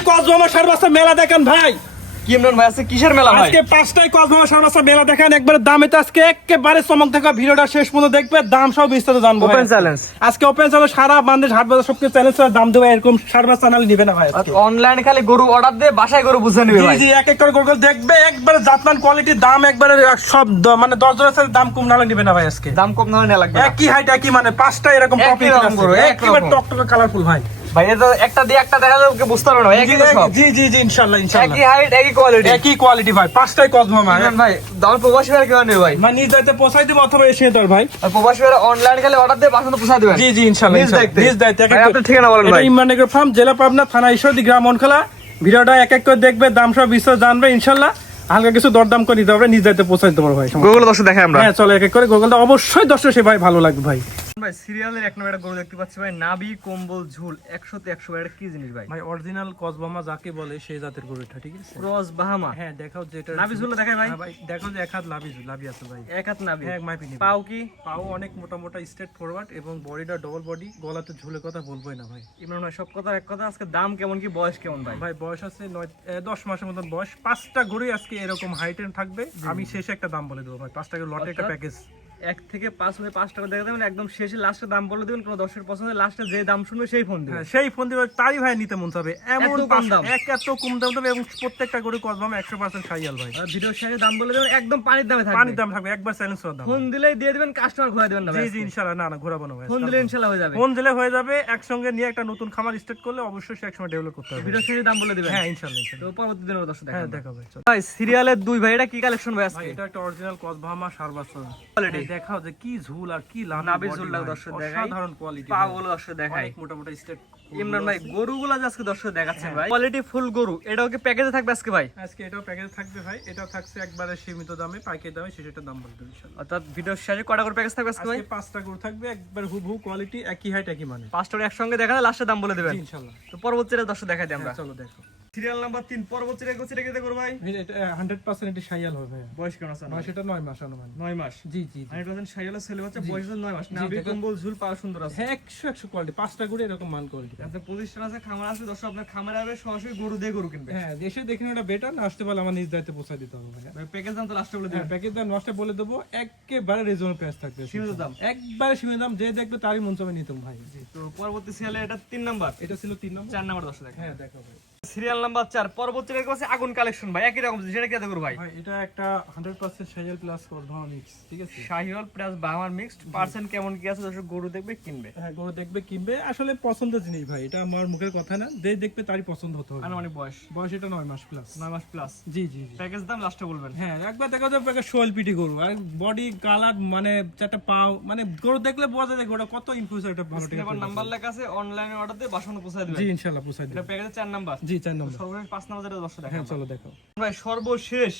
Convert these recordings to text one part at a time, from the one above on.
পাঁচটায় কসবামা সারবাসা মেলা দেখেন ভাই। কি ইমরান ভাই আজকে কিসের মেলা ভাই? আজকে পাঁচটায় কসবামা সারবাসা মেলা দেখেন, একবারে দামে তো আজকে একেবারে চমক দেখা। ভিডিওটা শেষ পর্যন্ত দেখবে, দাম সব বিস্তারিত জানবো। ওপেন চ্যালেঞ্জ আজকে ওপেন চ্যালেঞ্জ, সারা বাংলাদেশ হাট বাজার সবকিছু চ্যালেঞ্জ দাম দেবে, এরকম সারবাসা চ্যানেল নিবে না ভাই। অনলাইনে খালি গরু অর্ডার দিয়ে বাসায় গরু বুঝে নিবে ভাই। জি এক এক করে গরু দেখবে, একবারে জাতমান কোয়ালিটি, দাম একবারে সব মানে 10 জনের দাম কম নালে নিবে না ভাই। আজকে দাম কম না হলে লাগবে না। একই হাইট একই মানে পাঁচটা এরকম একই রকম গরু, একেবারে টকটকে কালারফুল ভাই। ভাই এটা একটা দিয়ে একটা দেখা যাবে বুঝতে পারবে না ভাই। একই তো সব। জি জি জি ইনশাআল্লাহ ইনশাআল্লাহ একই হাইট একই কোয়ালিটি। একই কোয়ালিটি ভাই। পাঁচটায় কসবামা ইমরান ভাই দাম প্রবাসী ভাই কেমন নেবে ভাই? মানে নিজ দায়িত্বে পৌঁছাই দিব অথবা এসে তোর ভাই। আর প্রবাসী ভাই অনলাইন খালি অর্ডার দিয়ে বাসা তো পৌঁছে দিবেন। জি জি ইনশাআল্লাহ নিজ দায়িত্বে। নিজ দায়িত্বে। ভাই আপনার ঠিকানা বলেন এটা ভাই। ইমরান এগ্রো ফার্ম, জেলা পাবনা, থানা ঈশ্বরদী, গ্রাম মনখোলা। ভিডিওটা এক এক করে দেখবে, দাম সব বিস্তারিত জানবে ইনশাআল্লাহ। হালকা কিছু দরদাম করে দিতে হবে, নিজ দায়িত্বে পৌঁছাই দিতে পারবো ভাই। গুগল দর্শক দেখাই আমরা। হ্যাঁ চলো এক এক করে গুগলটা অবশ্যই দর্শক সে ভাই ভালো লাগবে ভাই। ভাই সিরিয়ালের এক নম্বর একটা গরু দেখতে পাচ্ছি ভাই, নাভি কম্বল ঝুল 100 তে 100 ভাই। এটা কি জিনিস ভাই? ভাই অরিজিনাল কসবামা যাকে বলে সেই জাতের গরুটা, ঠিক আছে? ক্রস বাহামা। হ্যাঁ দেখাও যেটা নাভি ঝুল দেখাই ভাই। হ্যাঁ ভাই দেখো যে এক হাত লাভি আছে ভাই। এক হাত নাভি। হ্যাঁ মাইপি নিবে। পাও কি? পাও অনেক মোটা মোটা স্ট্রেট ফরওয়ার্ড এবং বডিটা ডবল বডি, গলাতে ঝুলের কথা বলবোই না ভাই। ইমরান ভাই সব কথা এক কথা, আজকে দাম কেমন কি বয়স কেমন ভাই? ভাই বয়স আছে 10 মাসের মতন বয়স। পাঁচটা গরুই আজকে এরকম হাইটেন থাকবে। আমি শেষে একটা দাম বলে দেবো ভাই, পাঁচটা গরু লটে একটা প্যাকেজ। 1 থেকে 5 মানে 5 টাকা দেখা দেবেন, একদম শেষে লাস্টে দাম বলে দিবেন। কোন দর্শকের পছন্দের লাস্টে যে দাম শুনবে সেই ফোন দিবেন। হ্যাঁ সেই ফোন দিবে, তারই ভাই নিতে মন চাবে। এমন এত কম দাম। এত কম দাম দেবে এবং প্রত্যেকটা গরু কসবামা 100% সাইয়াল ভাই। আর ভিডিওর শেষে দাম বলে দেবেন, একদম পানির দামে থাকবে। পানির দাম থাকবে, একবার চ্যালেঞ্জ করার দাম। ফোন দিলেই দিয়ে দিবেন, কাস্টমার ঘুরে দিবেন না জি ভাই। জি ইনশাআল্লাহ। না না ঘোরাবো না ভাই। ফোন দিলে ইনশাআল্লাহ হয়ে যাবে। ফোন দিলে হয়ে যাবে। একসঙ্গে নিয়ে একটা নতুন খামার স্টার্ট করলে অবশ্যই সে একসময় ডেভেলপ করতে হবে। ভিডিওর শেষে দাম বলে দিবেন। হ্যাঁ ইনশাআল্লাহ তো পরবর্তী দিনের দর্শক হ্যাঁ দেখাবেন। দেখাও ভাই চলো। ভাই সিরিয়ালের দুই ভাই, এটা কি কালেকশন ভাই ভাই আজকে? এটা একটা অরিজিনাল কসবামা সারবাসা কোয়ালিটি দেখাও যে কি ঝুল আর কি নাভি ঝুল দর্শক দেখাই। সাধারণ কোয়ালিটি। পা গুলো দর্শক দেখাই। অনেক মোটা মোটা স্টেট। ইমরান ভাই গরুগুলো যে আজকে দর্শক দেখাচ্ছেন ভাই, কোয়ালিটি ফুল গরু। এটাও কি প্যাকেজে থাকবে আজকে ভাই? আজকে এটাও প্যাকেজে থাকবে ভাই। এটাও থাকছে একবারে সীমিত দামে, পাইকারি দামে, সেটার দাম বলতে ইনশাআল্লাহ। অর্থাৎ ভিডিওর শেষে কয়টা করে প্যাকেজ থাকবে আজকে ভাই? আজকে পাঁচটা গরু থাকবে, একবার হুবহু কোয়ালিটি, একই হাইট একই মানে। পাঁচটা একসঙ্গে দেখালে লাস্টে দাম বলে দিবেন জি ইনশাআল্লাহ। তো পরবর্তীতে দর্শক দেখাই দিই আমরা। চলো দেখো। সিরিয়াল নাম্বার 3 পরবর্তীতে দেখতে করব ভাই। এটা 100% এটি সাইয়াল হবে ভাই। বয়স কেমন আছে? বয়স এটা 9 মাস আনুমানিক। 9 মাস। জি জি 100% শাইওয়ালা ছেলে বাচ্চা, বয়স 9 মাস। জি, নাভি দেখো। কম্বল ঝুল পা সুন্দর আছে। হ্যাঁ 100 কোয়ালিটি। পাঁচটা গরু এরকম মান কোয়ালিটি। আপনার প্রতিষ্ঠান আছে, খামার আছে, দর্শক আপনার খামারে আসবে সরাসরি গরু দিয়ে গরু কিনবে। হ্যাঁ দেশে দেখেন ওটা বেটার না, আসতে পারলে আমার নিজ দায়িত্বে পৌঁছে দিতে হবে ভাই। ভাই প্যাকেজ দাম তো লাস্টে বলে দিবেন। প্যাকেজ দাম নষ্ট বলে দেবো, একেবারে রিজনেবল প্রাইস থাকবে। সীমিত দাম। একবারে সীমিত দাম, যে দেখবে তারই মন চাবে নিতাম ভাই। জি তো পরবর্তী সিরিয়ালে এটা 3 নাম্বার, এটা ছিল 3 নম্বর। 4 নাম্বার দর্শক দেখেন। হ্যাঁ দেখো ভাই। সিরিয়াল নাম্বার 4 পরবর্তী দেখতে পাচ্ছি আগুন কালেকশন ভাই, একই রকম যেটা কি দেখো ভাই। ভাই এটা একটা 100% সাইয়াল প্লাস কসবামা মিক্স, ঠিক আছে? শাহিওয়াল প্লাস বাহামার মিক্সড। পার্সেন্ট কেমন কি আছে দর্শক গরু দেখবে কিনবে। হ্যাঁ গরু দেখবে কিনবে, আসলে পছন্দের জিনিস ভাই। এটা আমার মুখের কথা না, যে দেখবে তারই পছন্দ হতে হবে। আনুমানিক বয়স বয়স এটা 9 মাস প্লাস। 9 মাস প্লাস। জি জি জি। প্যাকেজ দাম লাস্টে বলবেন। হ্যাঁ একবার দেখো যে শোল পিটি গরু আর বডি কালার, মানে চারটা পাও, মানে গরু দেখলে বোঝা যায় গরুটা কত ইনফ্লুয়েন্সার। এটা ভালো ঠিক এবার নাম্বার লেখা আছে, অনলাইনে অর্ডার দিয়ে বাসন পৌঁছে দিবেন। জি ইনশাআল্লাহ পৌঁছে দিই। এটা প্যাকেজে 4 নাম্বার। জি 4 নম্বর। সর্বশেষ 5 নাম্বার যেটা দর্শক দেখেন হ্যাঁ চলো দেখো ভাই। সর্বশেষ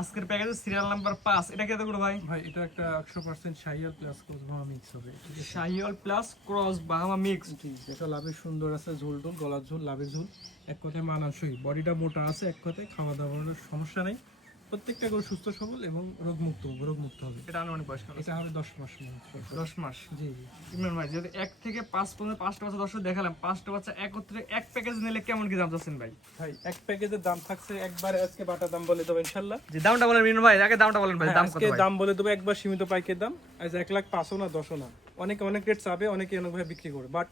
আজকের প্যাকেজে সিরিয়াল নাম্বার 5, এটা কি দেখো ভাই? ভাই এটা একটা 100% সাইয়াল প্লাস কসবামা মিক্স হবে, ঠিক আছে? শাহিওয়াল প্লাস ক্রস বাহামা মিক্স। জি এটা লাভের সুন্দর আছে, ঝোল টোল, গলার ঝোল, লাভের ঝোল, এক কথায় মানানসই। বডিটা মোটা আছে, এক কথায় খাওয়া দাওয়ার সমস্যা নেই। প্রত্যেকটা গরু সুস্থ সবল এবং রোগমুক্ত হবে। এটা আনুমানিক বয়স কেমন? এটা হবে 10 মাস। 10 মাস। জি জি। ইমরান ভাই যদি 1 থেকে 5 পর্যন্ত 5টা বাচ্চা দর্শক দেখালাম, 5টা বাচ্চা একত্রে এক প্যাকেজ নিলে কেমন কি দাম যাচ্ছেন ভাই? ভাই এক প্যাকেজের দাম থাকছে একবারে আজকে বাটা দাম বলে দেবো ইনশাআল্লাহ। যে দামটা বলেন ইমরান ভাই, আগে দামটা বলেন ভাই। দাম কত আজকে ভাই? দাম বলে দেবো একবার সীমিত পাইকের দাম। আজ 1,05,000 না 10 না, অনেকে অনেক রেট চাবে, অনেকে অনেক ভাবে বিক্রি করে, বাট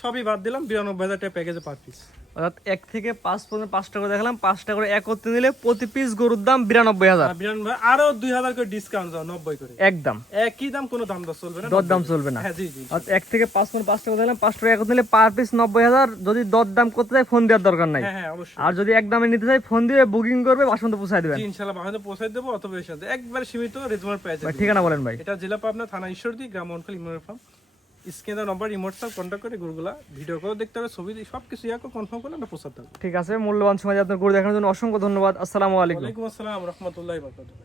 সবই বাদ দিলাম। 92,000 টাকা প্যাকেজে পার পিস। অর্থাৎ 1 থেকে 5 পর্যন্ত 5টা করে দেখালাম, 5টা করে একত্রে নিলে প্রতি পিস গরুর দাম 92,000 ভাই আরো 2,000 করে ডিসকাউন্ট দাও, 90 করে একদম। একই দাম, কোনো দাম দর চলবে না, দর দাম চলবে না। হ্যাঁ জি জি। অর্থাৎ 1 থেকে 5 পর্যন্ত 5টা করে দিলাম, 5টা করে একত্রে নিলে পার পিস 90,000। যদি দর দাম করতে চাই ফোন দেওয়ার দরকার নাই। হ্যাঁ হ্যাঁ অবশ্যই। আর যদি এক দামে নিতে চাই ফোন দিয়ে বুকিং করবে, বাসন্ত পৌঁছায় দিবেন। জি ইনশাআল্লাহ বাহানে পৌঁছে দেবো, অথবা এর সাথে একবারে সীমিত রিজনেবল প্রাইসে। ভাই ঠিকানা বলেন ভাই। এটা জেলা পাবনা, থানা ঈশ্বরদী, গ্রাম মনখল, ইমরান ফার্ম। স্ক্রিনে নম্বর রিমোট সাপ কন্টাক্ট করে গরুগুলা ভিডিও করে দেখতে হবে, ছবি সবকিছু ইয়াকে কনফার্ম করে আমরা পৌঁছাতে হবে। ঠিক আছে, মূল্যবান সময় আপনার গরু দেখানোর জন্য অসংখ্য ধন্যবাদ। আসসালামু আলাইকুম। ওয়ালাইকুম আসসালাম রাহমাতুল্লাহি ওয়া বারাকাতুহু।